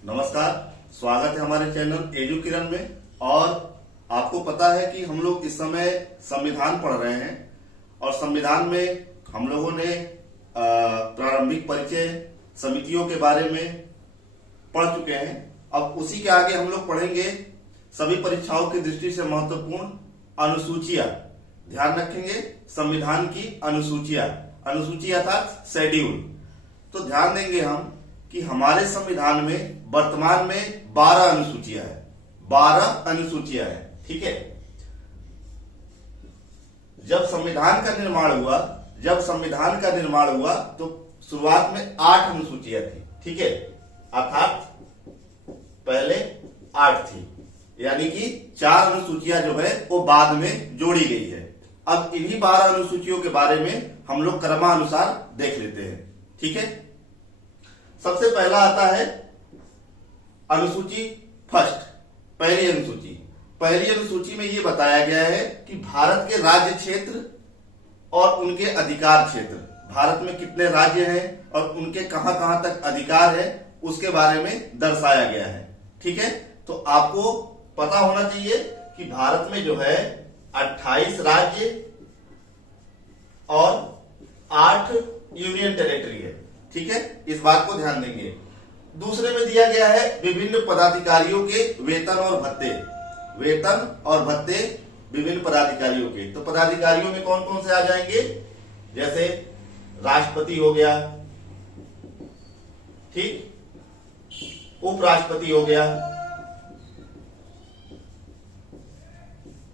नमस्कार, स्वागत है हमारे चैनल एजू किरण में। और आपको पता है कि हम लोग इस समय संविधान पढ़ रहे हैं और संविधान में हम लोगों ने प्रारंभिक परिचय समितियों के बारे में पढ़ चुके हैं। अब उसी के आगे हम लोग पढ़ेंगे सभी परीक्षाओं की दृष्टि से महत्वपूर्ण अनुसूचियां। ध्यान रखेंगे संविधान की अनुसूचियां, अनुसूची अर्थात शेड्यूल। तो ध्यान देंगे हम कि हमारे संविधान में वर्तमान में 12 अनुसूचियां हैं, 12 अनुसूचियां हैं। ठीक है, जब संविधान का निर्माण हुआ तो शुरुआत में 8 अनुसूचियां थी। ठीक है, अर्थात पहले 8 थी, यानी कि 4 अनुसूचियां जो है वो बाद में जोड़ी गई है। अब इन्हीं 12 अनुसूचियों के बारे में हम लोग क्रमानुसार देख लेते हैं। ठीक है, सबसे पहला आता है अनुसूची फर्स्ट, पहली अनुसूची। पहली अनुसूची में यह बताया गया है कि भारत के राज्य क्षेत्र और उनके अधिकार क्षेत्र, भारत में कितने राज्य हैं और उनके कहां कहां तक अधिकार है, उसके बारे में दर्शाया गया है। ठीक है, तो आपको पता होना चाहिए कि भारत में जो है 28 राज्य और 8 यूनियन टेरिटरी है। ठीक है, इस बात को ध्यान देंगे। दूसरे में दिया गया है विभिन्न पदाधिकारियों के वेतन और भत्ते, वेतन और भत्ते विभिन्न पदाधिकारियों के। तो पदाधिकारियों में कौन कौन से आ जाएंगे, जैसे राष्ट्रपति हो गया, ठीक, उपराष्ट्रपति हो गया,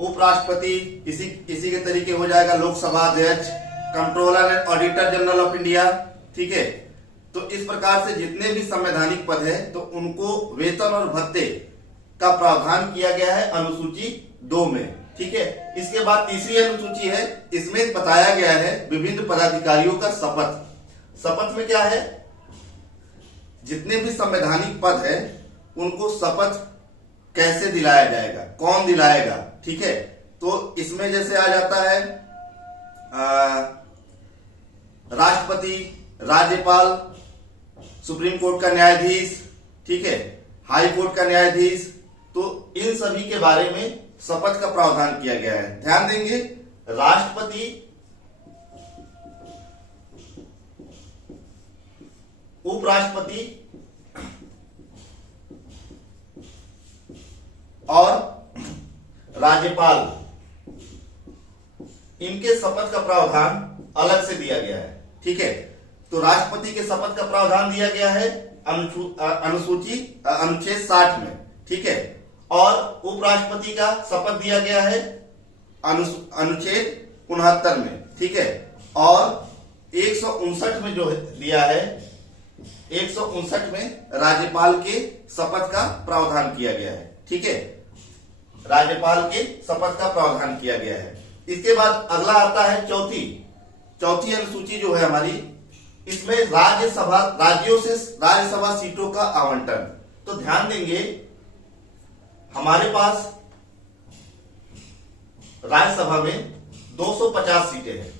उपराष्ट्रपति इसी के तरीके हो जाएगा लोकसभा अध्यक्ष, controller and auditor general of India. ठीक है, तो इस प्रकार से जितने भी संवैधानिक पद है तो उनको वेतन और भत्ते का प्रावधान किया गया है अनुसूची 2 में। ठीक है, इसके बाद तीसरी अनुसूची है, इसमें बताया गया है विभिन्न पदाधिकारियों का शपथ। शपथ में क्या है, जितने भी संवैधानिक पद है उनको शपथ कैसे दिलाया जाएगा, कौन दिलाएगा। ठीक है, तो इसमें जैसे आ जाता है राष्ट्रपति, राज्यपाल, सुप्रीम कोर्ट का न्यायाधीश, ठीक है, हाई कोर्ट का न्यायाधीश। तो इन सभी के बारे में शपथ का प्रावधान किया गया है। ध्यान देंगे, राष्ट्रपति, उपराष्ट्रपति और राज्यपाल, इनके शपथ का प्रावधान अलग से दिया गया है। ठीक है, तो राष्ट्रपति के शपथ का प्रावधान दिया गया है अनुच्छेद 60 में। ठीक है, और उपराष्ट्रपति का शपथ दिया गया है अनुच्छेद 69 में। ठीक है, और 159 में जो दिया है, 159 में राज्यपाल के शपथ का प्रावधान किया गया है। ठीक है, राज्यपाल के शपथ का प्रावधान किया गया है। इसके बाद अगला आता है चौथी अनुसूची जो है हमारी, इसमें राज्यों से राज्यसभा सीटों का आवंटन। तो ध्यान देंगे, हमारे पास राज्यसभा में 250 सीटें हैं।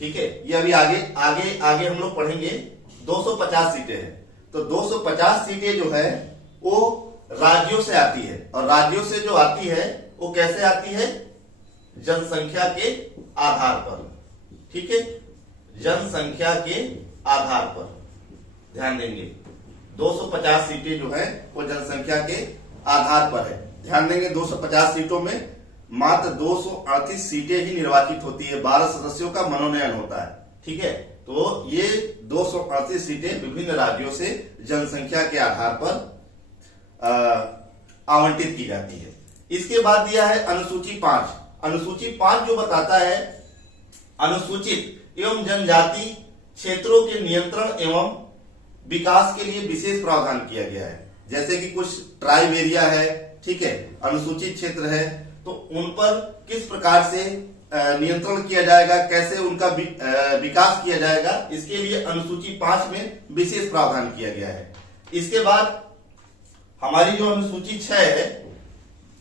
ठीक है, ये अभी आगे हम लोग पढ़ेंगे। 250 सीटें हैं, तो 250 सीटें जो है वो राज्यों से आती है, और राज्यों से जो आती है वो कैसे आती है, जनसंख्या के आधार पर। ठीक है, जनसंख्या के आधार पर ध्यान देंगे, 250 सीटें जो है वो जनसंख्या के आधार पर है। ध्यान देंगे, 250 सीटों में मात्र 238 सीटें ही निर्वाचित होती है, 12 सदस्यों का मनोनयन होता है। ठीक है, तो ये 238 सीटें विभिन्न राज्यों से जनसंख्या के आधार पर आवंटित की जाती है। इसके बाद दिया है अनुसूची 5। अनुसूची 5 जो बताता है अनुसूचित एवं जनजाति क्षेत्रों के नियंत्रण एवं विकास के लिए विशेष प्रावधान किया गया है। जैसे कि कुछ ट्राइब एरिया है, ठीक है, अनुसूचित क्षेत्र है, तो उन पर किस प्रकार से नियंत्रण किया जाएगा, कैसे उनका विकास किया जाएगा, इसके लिए अनुसूची 5 में विशेष प्रावधान किया गया है। इसके बाद हमारी जो अनुसूची 6 है,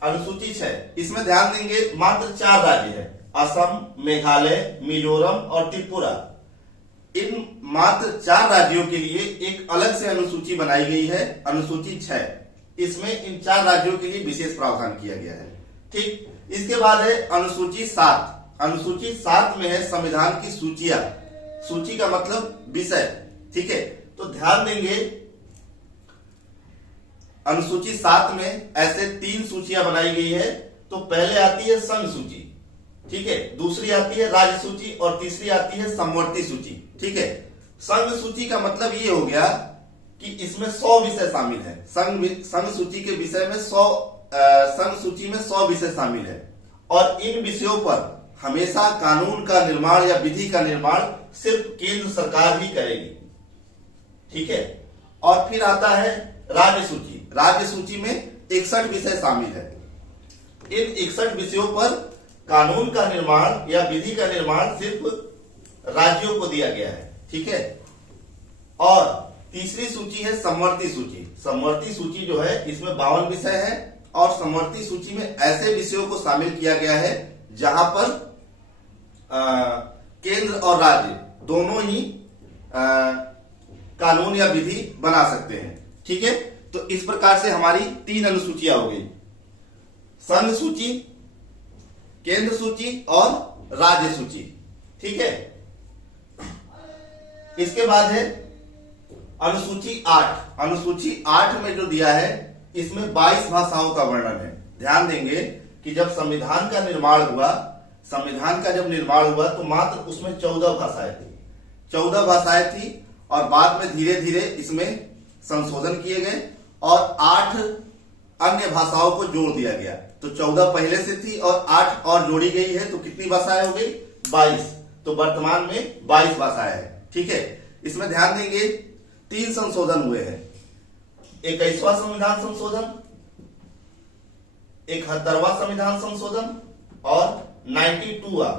अनुसूची 6, इसमें ध्यान देंगे मात्र 4 राज्य है, असम, मेघालय, मिजोरम और त्रिपुरा। इन मात्र 4 राज्यों के लिए एक अलग से अनुसूची बनाई गई है, अनुसूची 6। इसमें इन 4 राज्यों के लिए विशेष प्रावधान किया गया है। ठीक, इसके बाद है अनुसूची 7। अनुसूची 7 में है संविधान की सूचियां। सूची का मतलब विषय। ठीक है, तो ध्यान देंगे अनुसूची 7 में ऐसे 3 सूचियां बनाई गई है। तो पहले आती है संघ सूची, ठीक है, दूसरी आती है राज्य सूची और तीसरी आती है समवर्ती सूची। ठीक है, संघ सूची का मतलब ये हो गया कि इसमें 100 विषय शामिल है। संघ सूची के विषय में 100 संघ सूची में 100 विषय शामिल है और इन विषयों पर हमेशा कानून का निर्माण या विधि का निर्माण सिर्फ केंद्र सरकार ही करेगी। ठीक है, और फिर आता है राज्य सूची। राज्य सूची में 61 विषय शामिल है। इन 61 विषयों पर कानून का निर्माण या विधि का निर्माण सिर्फ राज्यों को दिया गया है। ठीक है, और तीसरी सूची है समवर्ती सूची। समवर्ती सूची जो है इसमें 52 विषय है और समवर्ती सूची में ऐसे विषयों को शामिल किया गया है जहां पर केंद्र और राज्य दोनों ही कानून या विधि बना सकते हैं। ठीक है, तो इस प्रकार से हमारी 3 अनुसूचियां हो गई, संघ सूची, केंद्र सूची और राज्य सूची। ठीक है, इसके बाद है अनुसूची 8। अनुसूची 8 में जो दिया है इसमें 22 भाषाओं का वर्णन है। ध्यान देंगे कि जब संविधान का निर्माण हुआ, संविधान का जब निर्माण हुआ तो मात्र उसमें 14 भाषाएं थी। 14 भाषाएं थी और बाद में धीरे धीरे इसमें संशोधन किए गए और 8 अन्य भाषाओं को जोड़ दिया गया। तो 14 पहले से थी और 8 और जोड़ी गई है, तो कितनी भाषाएं हो गई? 22। तो वर्तमान में 22 भाषाएं हैं। ठीक है, इसमें ध्यान देंगे 3 संशोधन हुए हैं। 21वां संविधान संशोधन, 71वां संविधान संशोधन और 92वां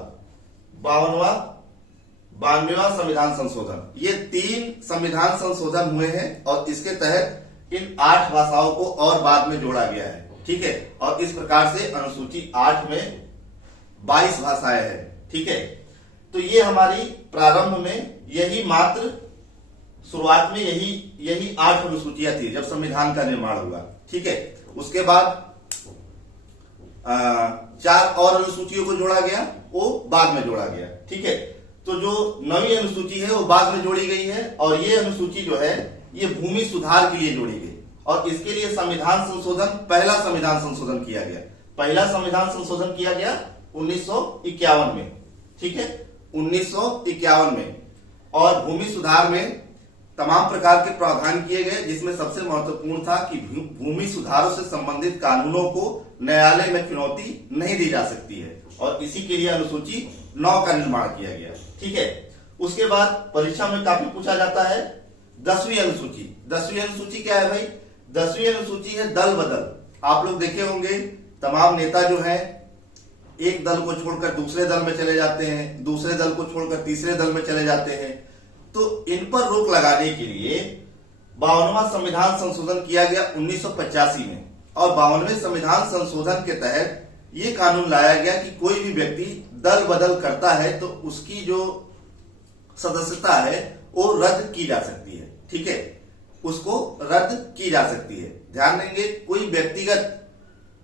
संविधान संशोधन। ये 3 संविधान संशोधन हुए हैं और इसके तहत इन 8 भाषाओं को और बाद में जोड़ा गया है। ठीक है, और इस प्रकार से अनुसूची 8 में 22 भाषाएं हैं। ठीक है, तो ये हमारी प्रारंभ में यही मात्र शुरुआत में यही 8 अनुसूचियां थी जब संविधान का निर्माण हुआ। ठीक है, उसके बाद 4 और अनुसूचियों को जोड़ा गया, वो बाद में जोड़ा गया। ठीक है, तो जो 9वीं अनुसूची है वो बाद में जोड़ी गई है और ये अनुसूची जो है ये भूमि सुधार के लिए जोड़ी गई और इसके लिए संविधान संशोधन, पहला संविधान संशोधन किया गया। पहला संविधान संशोधन किया गया 1951 में। ठीक है, 1951 में। और भूमि सुधार में तमाम प्रकार के प्रावधान किए गए, जिसमें सबसे महत्वपूर्ण था कि भूमि सुधारों से संबंधित कानूनों को न्यायालय में चुनौती नहीं दी जा सकती है और इसी के लिए अनुसूची 9 का निर्माण किया गया। ठीक है, उसके बाद परीक्षा में काफी पूछा जाता है 10वीं अनुसूची। 10वीं अनुसूची क्या है भाई? 10वीं अनुसूची है दल बदल। आप लोग देखे होंगे तमाम नेता जो है एक दल को छोड़कर दूसरे दल में चले जाते हैं, दूसरे दल को छोड़कर तीसरे दल में चले जाते हैं। तो इन पर रोक लगाने के लिए 52वां संविधान संशोधन किया गया 1985 में और 52वें संविधान संशोधन के तहत ये कानून लाया गया कि कोई भी व्यक्ति दल बदल करता है तो उसकी जो सदस्यता है वो रद्द की जा सकती है। ठीक है, उसको रद्द की जा सकती है। ध्यान देंगे कोई व्यक्तिगत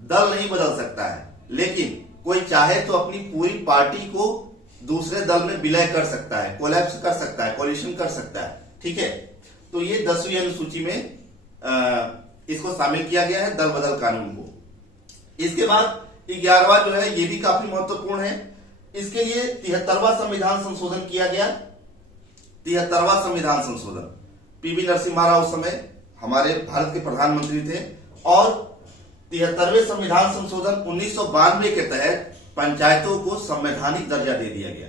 दल नहीं बदल सकता है, लेकिन कोई चाहे तो अपनी पूरी पार्टी को दूसरे दल में विलय कर सकता है, कोलैप्स कर सकता है, कोलिशन कर सकता है। ठीक है, तो ये 10वीं अनुसूची में इसको शामिल किया गया है, दल बदल कानून को। इसके बाद 11वां जो है ये भी काफी महत्वपूर्ण है। इसके लिए 73वां संविधान संशोधन किया गया। 73वां संविधान संशोधन, पीवी नरसिम्हा राव उस समय हमारे भारत के प्रधानमंत्री थे और 73वें संविधान संशोधन 1992 के तहत पंचायतों को संवैधानिक दर्जा दे दिया गया।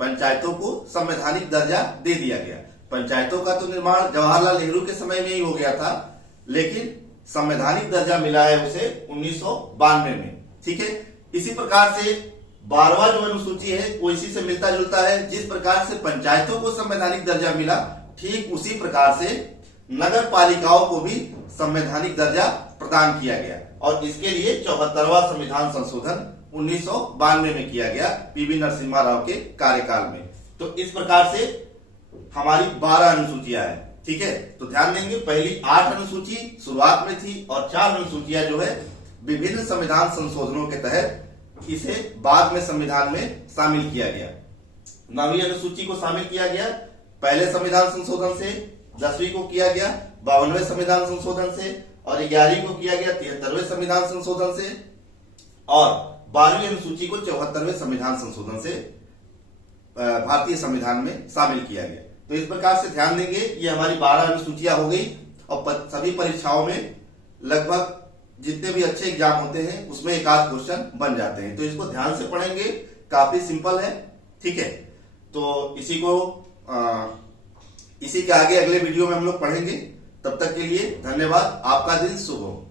पंचायतों को संवैधानिक दर्जा दे दिया गया। पंचायतों का तो निर्माण जवाहरलाल नेहरू के समय में ही हो गया था, लेकिन संवैधानिक दर्जा मिला है उसे 1992 में। ठीक है, इसी प्रकार से 12वां जो अनुसूची है वो इसी से मिलता जुलता है। जिस प्रकार से पंचायतों को संवैधानिक दर्जा मिला, ठीक उसी प्रकार से नगर पालिकाओं को भी संवैधानिक दर्जा प्रदान किया गया और इसके लिए 74वां संविधान संशोधन 1992 में किया गया पीवी नरसिम्हा राव के कार्यकाल में। तो इस प्रकार से हमारी 12 अनुसूचियां हैं। ठीक है, तो ध्यान देंगे पहली 8 अनुसूची शुरुआत में थी और 4 अनुसूचियां जो है विभिन्न संविधान संशोधनों के तहत इसे बाद में संविधान में शामिल किया गया। 9वीं अनुसूची को शामिल किया गया पहले संविधान संशोधन से, 10वीं को किया गया 52वें संविधान संशोधन से और 11वीं को किया गया 73वें संविधान संशोधन से और 12वीं अनुसूची को 74वें संविधान संशोधन से भारतीय संविधान में शामिल किया गया। तो इस प्रकार से ध्यान देंगे ये हमारी 12 अनुसूचियां हो गई और सभी परीक्षाओं में लगभग जितने भी अच्छे एग्जाम होते हैं उसमें एक आध क्वेश्चन बन जाते हैं। तो इसको ध्यान से पढ़ेंगे, काफी सिंपल है। ठीक है, तो इसी के आगे अगले वीडियो में हम लोग पढ़ेंगे। तब तक के लिए धन्यवाद। आपका दिन शुभ हो।